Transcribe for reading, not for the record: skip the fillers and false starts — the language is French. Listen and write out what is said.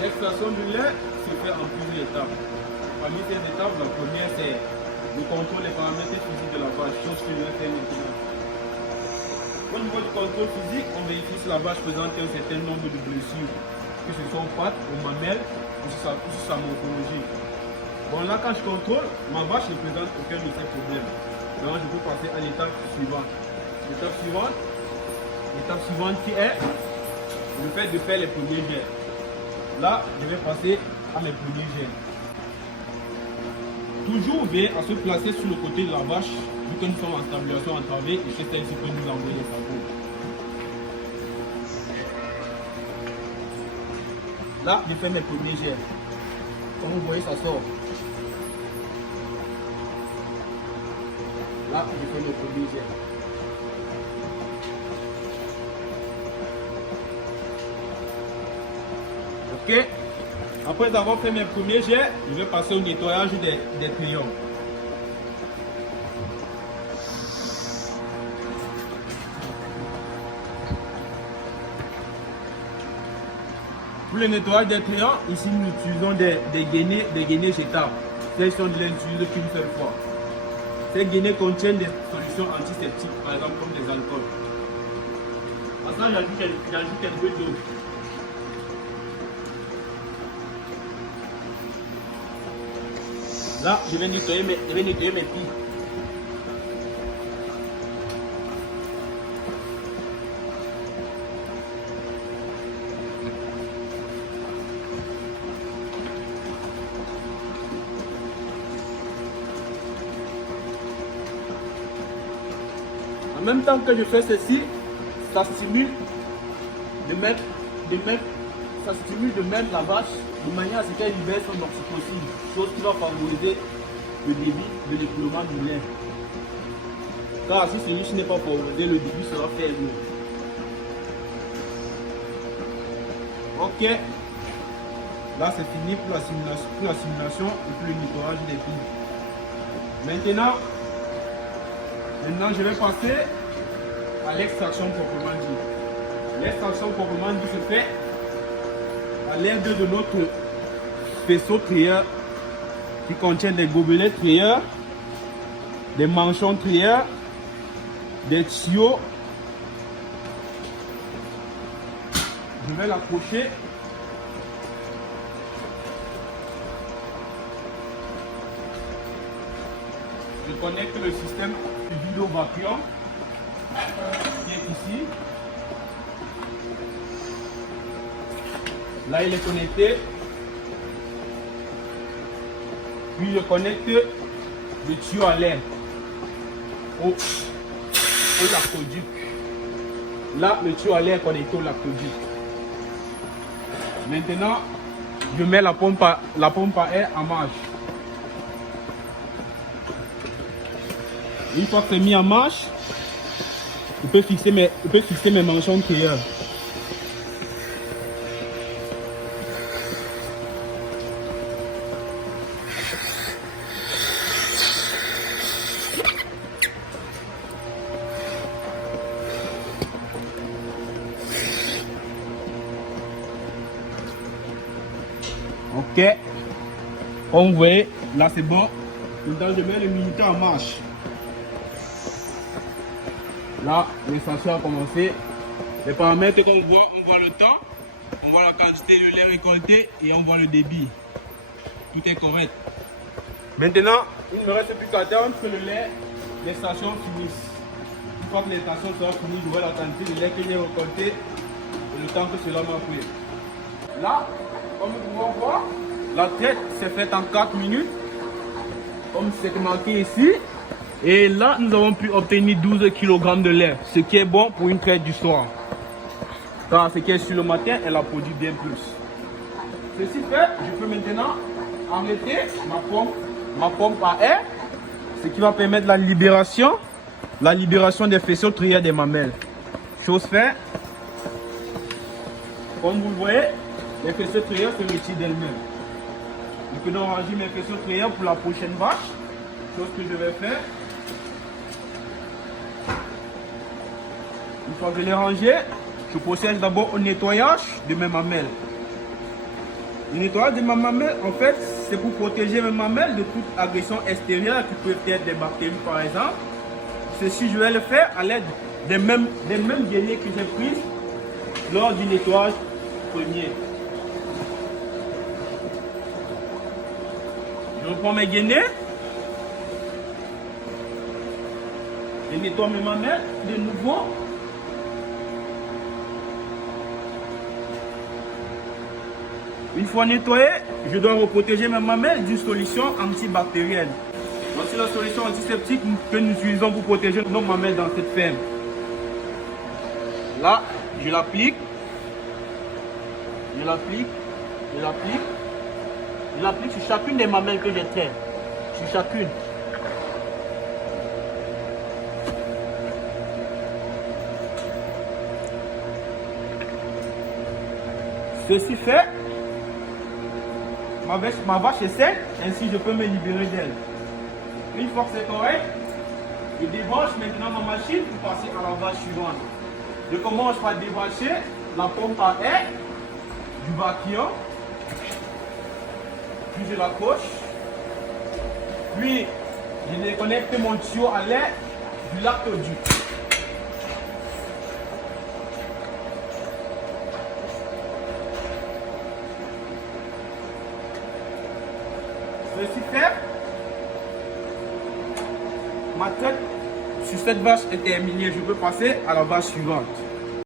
L'extraction du lait se fait en plusieurs étapes. Parmi ces étapes, la première c'est le contrôle des paramètres physiques de la vache, chose que je vais faire maintenant. Au niveau du contrôle physique, on vérifie si la vache présente un certain nombre de blessures, que ce soit aux pattes, aux mamelles ou sur sa morphologie. Bon, là, quand je contrôle, ma vache ne présente aucun de ces problèmes. Donc, je peux passer à l'étape suivante. L'étape suivante qui est le fait de faire les premiers jets. Là, je vais passer à mes premiers jets. Toujours veiller à se placer sur le côté de la vache, vu que nous sommes en stabilisation entravée et c'est celle-ci peut nous envoyer sa peau. Là, je fais mes premiers jets. Comme vous voyez, ça sort. Là, je fais mes premiers jets. Ok. Après avoir fait mes premiers jets, je vais passer au nettoyage des crayons. Pour le nettoyage des crayons, ici nous utilisons des gainés jetables. Celles sont de l'utilisation qu'une seule fois. Ces gainés contiennent des solutions antiseptiques, par exemple comme des alcools. À ça, j'ajoute un peu d'eau. Là, je vais nettoyer mes billes. En même temps que je fais ceci, ça stimule de mettre la vache de manière à ce qu'elle libère son oxytocine, chose qui va favoriser le débit de l'écoulement du lait. Car si celui-ci n'est pas favorisé, le débit sera faible. Ok, là c'est fini pour la simulation et pour le nettoyage des billes. Maintenant, je vais passer à l'extraction proprement dit. L'extraction proprement dit se fait à l'aide de notre faisceau trieur qui contient des gobelets trieurs, des manchons trieurs, des tuyaux. Je vais l'accrocher. Je connecte le système vidéo vacuum qui est ici. Là, il est connecté. Puis je connecte le tuyau à l'air au lactoduc. Là, le tuyau à l'air est connecté au lactoduc. Maintenant, je mets la pompe à air en marche. Une fois que c'est mis en marche, je peux fixer mes manchons trieurs. Ok, comme vous voyez, là c'est bon. Maintenant je mets le minuteur en marche. Là, l'extraction a commencé. Les paramètres qu'on voit, on voit le temps, on voit la quantité de lait récolté et on voit le débit. Tout est correct. Maintenant, il ne me reste plus qu'à attendre que l'extraction finisse. Une fois que l'extraction sera finie, je vois la quantité de lait que j'ai récolté et le temps que cela m'a pris. Là, comme nous pouvons voir, la traite s'est faite en 4 minutes, comme c'est marqué ici. Et là, nous avons pu obtenir 12 kg de lait, ce qui est bon pour une traite du soir. Car ce qui est sur le matin, elle a produit bien plus. Ceci fait, je peux maintenant arrêter ma pompe à air, ce qui va permettre la libération des faisceaux trieurs des mamelles. Chose faite, comme vous le voyez, les faisceaux trieurs se retirent d'elles-mêmes. Je peux donc ranger mes faisceaux trieurs pour la prochaine vache, chose que je vais faire. Une fois que je l'ai rangé, je procède d'abord au nettoyage de mes mamelles. Le nettoyage de ma mamelle, en fait, c'est pour protéger mes mamelles de toute agression extérieure qui peut être des bactéries par exemple. Ceci, je vais le faire à l'aide des mêmes gainés que j'ai prises lors du nettoyage premier. Je reprends mes gainés. Je nettoie mes mamelles de nouveau. Une fois nettoyé, je dois reprotéger mes mamelles d'une solution antibactérienne. Voici la solution antiseptique que nous utilisons pour protéger nos mamelles dans cette ferme. Là, je l'applique. Je l'applique. Je l'applique. Je l'applique sur chacune des mamelles que j'ai traitées. Sur chacune. Ceci fait, ma vache est saine, ainsi je peux me libérer d'elle. Une fois que c'est correct, je débranche maintenant ma machine pour passer à la vache suivante. Je commence par débrancher la pompe à air du vacuum. Puis je l'accroche. Puis je déconnecte mon tuyau à l'air du lactoduc. Ceci fait, ma traite sur cette vache est terminée. Je peux passer à la vache suivante.